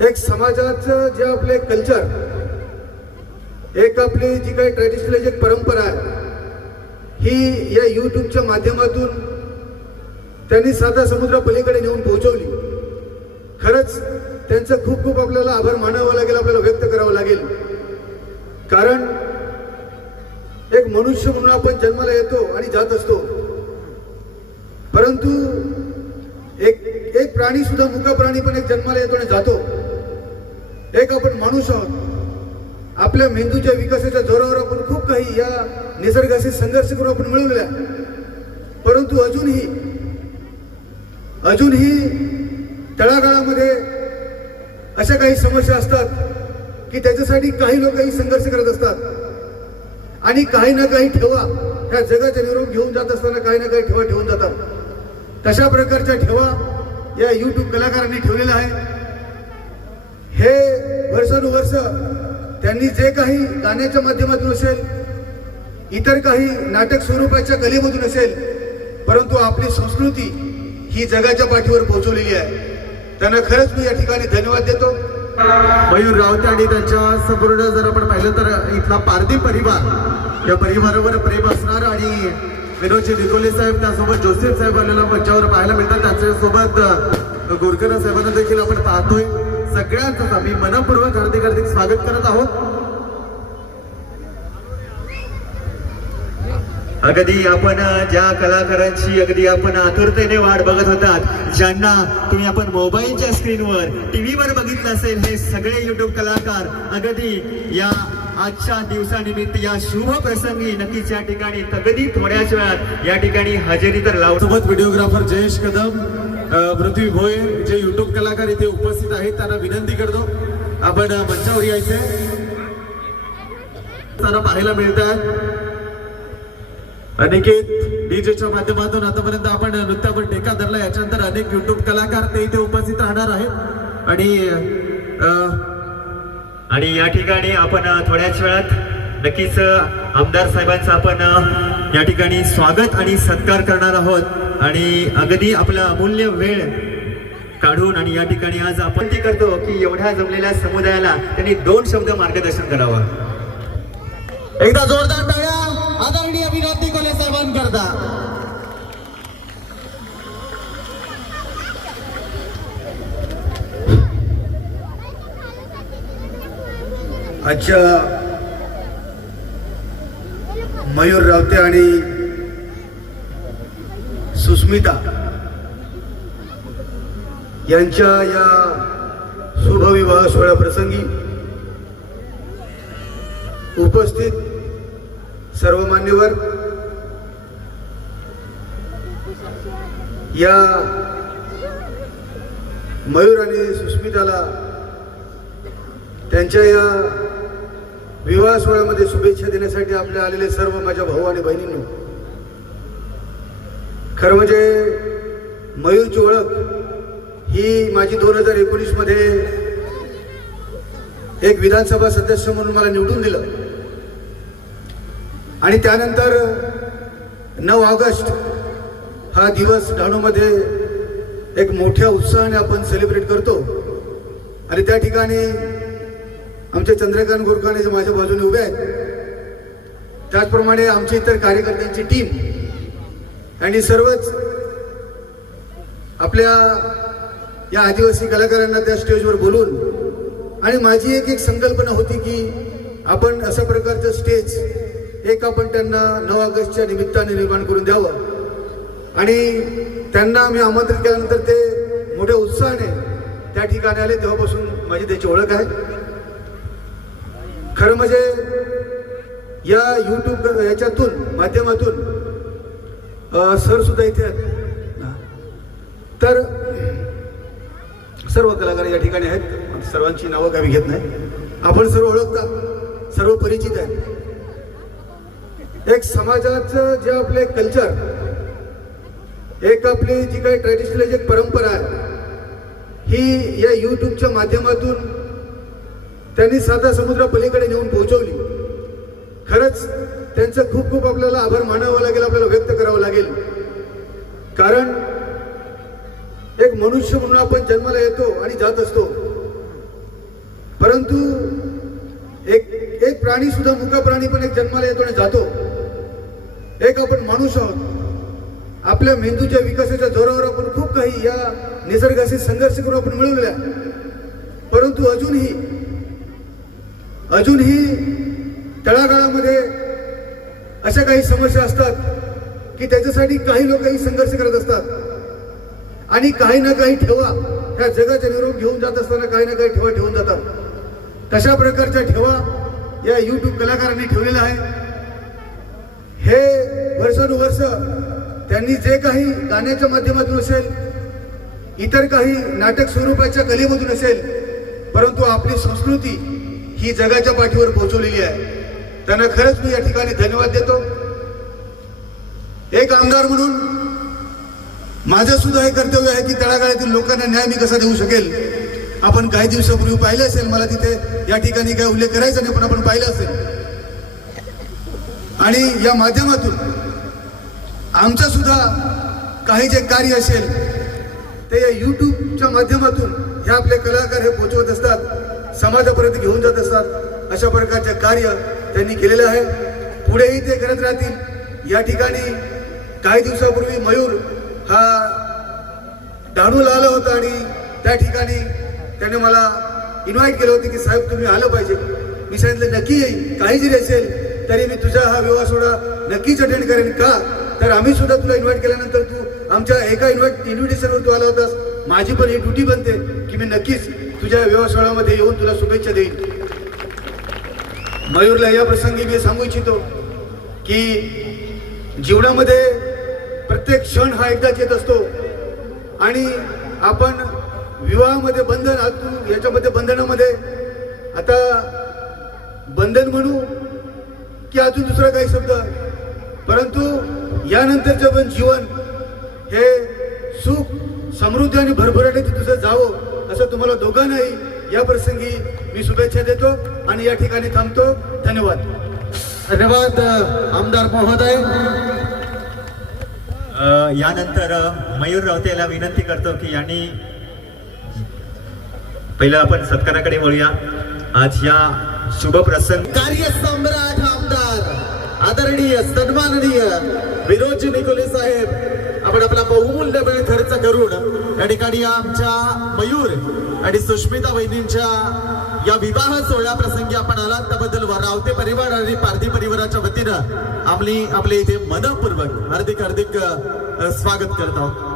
एक समाजाचं जे आपले कल्चर, एक आपली जी काही ट्रॅडिशनल एक परंपरा आहे, ही या यूट्यूबच्या माध्यमातून त्यांनी साता समुद्र पलीकडे नेऊन पोहोचवली. खरंच त्यांचं खूप खूप आपल्याला आभार मानावं लागेल, आपल्याला व्यक्त करावं लागेल. कारण एक मनुष्य म्हणून आपण जन्माला येतो आणि जात असतो, परंतु एक प्राणी सुद्धा, मुका प्राणी पण एक जन्माला येतो आणि जातो. एक आपण माणूस आहोत. आपल्या मेंदूच्या विकासाच्या जोरावर आपण खूप काही या निसर्गाशी संघर्ष करून आपण मिळवलेला, परंतु अजूनही तळागाळामध्ये अशा काही समस्या असतात की त्याच्यासाठी काही लोकही संघर्ष करत असतात आणि काही ना काही ठेवा ह्या जगाचा निरोप घेऊन जात असताना काही ना काही ठेवा ठेवून जातात. तशा प्रकारच्या ठेवा या यूट्यूब कलाकारांनी ठेवलेला आहे. हे वर्षानुवर्ष त्यांनी जे काही गाण्याच्या माध्यमातून असेल, इतर काही नाटक स्वरूपाच्या कलेमधून असेल, परंतु आपली संस्कृती ही जगाच्या पाठीवर पोहोचवलेली आहे. त्यांना खरंच मी या ठिकाणी धन्यवाद देतो. मयूर रावते आणि त्यांच्या संपूर्ण जर आपण पाहिलं तर इथला पारधी परिवार, या परिवारावर प्रेम असणार आणि विनोदजी निकोले साहेब, त्यासोबत जोसेफ साहेब आलेला मंचावर पाहायला मिळतात. त्याच्यासोबत गोरकर साहेबांना देखील आपण पाहतोय. सगळ्यांचं आम्ही मनपूर्वक हार्दिक हार्दिक स्वागत करत आहोत. अगदी आपण ज्या कलाकारांची अगदी आपण आतुरतेने वाट बघत होतात, ज्यांना तुम्ही आपण मोबाईलच्या स्क्रीनवर, टीव्हीवर बघितलं असेल, हे सगळे युट्यूब कलाकार अगदी या आजच्या दिवसानिमित्त, या शुभ प्रसंगी नक्कीच या ठिकाणी अगदी थोड्याच वेळात या ठिकाणी हजेरी तर लावतो. सोबत व्हिडिओग्राफर जयेश कदम, पृथ्वी भोये, जे युट्यूब कलाकार इथे उपस्थित आहेत, त्यांना विनंती करतो आपण मंचावर यायचंय. त्यांना पाहायला मिळतात अनिकेत डीजेच्या माध्यमातून आतापर्यंत आपण नृत्यावर टेका धरला. याच्यानंतर अनेक युट्यूब कलाकार ते इथे उपस्थित राहणार आहेत आणि या ठिकाणी आपण थोड्याच वेळात नक्कीच आमदार साहेबांचं आपण या ठिकाणी स्वागत आणि सत्कार करणार आहोत. आणि अगदी आपला अमूल्य वेळ काढून आणि या ठिकाणी आज आपण ती करतो की एवढ्या जमलेल्या समुदायाला त्यांनी 2 शब्द मार्गदर्शन करावं. एकदा जोरदार टाळ्या आदरणीय विनोद निकोले साहेबांकरता. आजच्या मयूर रावते आणि सुस्मिता यांच्या या शुभविवाह सोहळ्या प्रसंगी उपस्थित सर्व मान्यवर, या मयूर आणि सुस्मिताला त्यांच्या या विवाह सोहळ्यामध्ये शुभेच्छा देण्यासाठी आपल्या आलेले सर्व माझ्या भाऊ आणि बहिणींनो, खरं म्हणजे मयूरची ओळख ही माझी 2019 मध्ये एक विधानसभा सदस्य म्हणून मला निवडून दिलं आणि त्यानंतर 9 ऑगस्ट हा दिवस डहाणूमध्ये एक मोठ्या उत्साहाने आपण सेलिब्रेट करतो. आणि त्या ठिकाणी आमचे चंद्रकांत गोरखाने जे माझ्या बाजूने उभे आहेत, त्याचप्रमाणे आमची इतर कार्यकर्त्यांची टीम आणि सर्वच आपल्या या आदिवासी कलाकारांना त्या स्टेजवर बोलून, आणि माझी एक संकल्पना होती की आपण अशा प्रकारचं स्टेज एक आपण त्यांना 9 ऑगस्टच्या निमित्ताने निर्माण करून द्यावं. आणि त्यांना मी आमंत्रित केल्यानंतर ते मोठ्या उत्साहाने त्या ठिकाणी आले. तेव्हापासून माझी त्याची ओळख आहे. खरं म्हणजे या यूट्यूब याच्यातून माध्यमातून सर सुद्धा इथे आहेत, तर सर्व कलाकार या ठिकाणी आहेत. सर्वांची नावं काही घेत नाही, आपण सर्व ओळखता, सर्व परिचित आहेत. एक समाजाचं जे आपले कल्चर, एक आपली जी काही ट्रॅडिशनल एक परंपरा आहे, ही या यूट्यूबच्या माध्यमातून त्यांनी साता समुद्र पलीकडे नेऊन पोहोचवली. खरंच त्यांचं खूप खूप आपल्याला आभार मानावं लागेल, आपल्याला व्यक्त करावं लागेल. कारण एक मनुष्य म्हणून आपण जन्माला येतो आणि जात असतो, परंतु एक प्राणी सुद्धा, मुका प्राणी पण एक जन्माला येतो आणि जातो. एक आपण माणूस आहोत. आपल्या मेंदूच्या विकासाच्या जोरावर आपण खूप काही या निसर्गाशी संघर्ष करून आपण मिळवलेला आहे. परंतु अजूनही तळागाळामध्ये अशा काही समस्या असतात की त्याच्यासाठी काही लोकही संघर्ष करत असतात. आणि काही ना काही ठेवा ह्या जगाचा निरोप घेऊन जात असताना काही ना काही ठेवा ठेवून जातात. तशा प्रकारच्या ठेवा या यूट्यूब कलाकारांनी ठेवलेला आहे. हे वर्षानुवर्ष त्यांनी जे काही गाण्याच्या माध्यमातून असेल, इतर काही नाटक स्वरूपाच्या कलेमधून असेल, परंतु आपली संस्कृती ही जगाच्या पाठीवर पोहोचवलेली आहे. त्यांना खरंच मी या ठिकाणी धन्यवाद देतो. एक आमदार म्हणून माझं सुद्धा हे कर्तव्य आहे की तळागाळातील लोकांना न्याय मी कसा देऊ शकेल. आपण काही दिवसापूर्वी पाहिलं असेल, मला तिथे या ठिकाणी काही उल्लेख करायचा नाही पण आपण पाहिलं असेल. आणि या माध्यमातून आमचं सुद्धा काही जे कार्य असेल ते या यूट्यूबच्या माध्यमातून हे आपले कलाकार हे पोचवत असतात, समाजापर्यंत घेऊन जात असतात. अशा प्रकारचे कार्य त्यांनी केलेलं आहे. पुढेही ते करत राहतील. या ठिकाणी काही दिवसापूर्वी मयूर हा डहाणूला आला होता आणि त्या ठिकाणी त्याने मला इन्व्हाइट केलं होतं की साहेब तुम्ही आलं पाहिजे. मी सांगितलं नक्की येईल, काही जरी असेल तरी मी तुझा हा विवाह सोहळा नक्कीच अटेंड करेन. का तर आम्ही सुद्धा तुला इन्व्हाइट केल्यानंतर तू आमच्या एका इन्व्हिटेशनवर तू आला होतास. माझी पण ही ड्युटी बनते की मी नक्कीच तुझ्या विवाह सोहळ्यामध्ये येऊन तुला शुभेच्छा देईन. मयूरला या प्रसंगी मी सांगू इच्छितो की जीवनामध्ये प्रत्येक क्षण हा एकदाच येत असतो आणि आपण विवाहामध्ये बंधन, तू याच्यामध्ये बंधनामध्ये आता बंधन म्हणू की अजून दुसरा काही शब्द, परंतु यानंतरचं पण जीवन हे सुख, समृद्धी आणि भरभराटीत तुझं जावं असं तुम्हाला दोघांनाही या प्रसंगी मी शुभेच्छा देतो आणि या ठिकाणी थांबतो. धन्यवाद. धन्यवाद आमदार महोदय. यानंतर मयूर रावतेला विनंती करतो की यांनी पहिलं आपण सत्काराकडे वळूया. आज या शुभ प्रसंग कार्यसम्राट आमदार आदरणीय सन्माननीय विनोद निकोले साहेब, आपण आपला बहुमूल्य वेळ खर्च करून या ठिकाणी आमच्या मयूर आणि सुष्मिता वहिनींच्या या विवाह सोहळ्या प्रसंगी आपण आलात त्याबद्दल रावते परिवार आणि पारधी परिवाराच्या वतीनं आपले इथे मनपूर्वक हार्दिक स्वागत करत आहोत.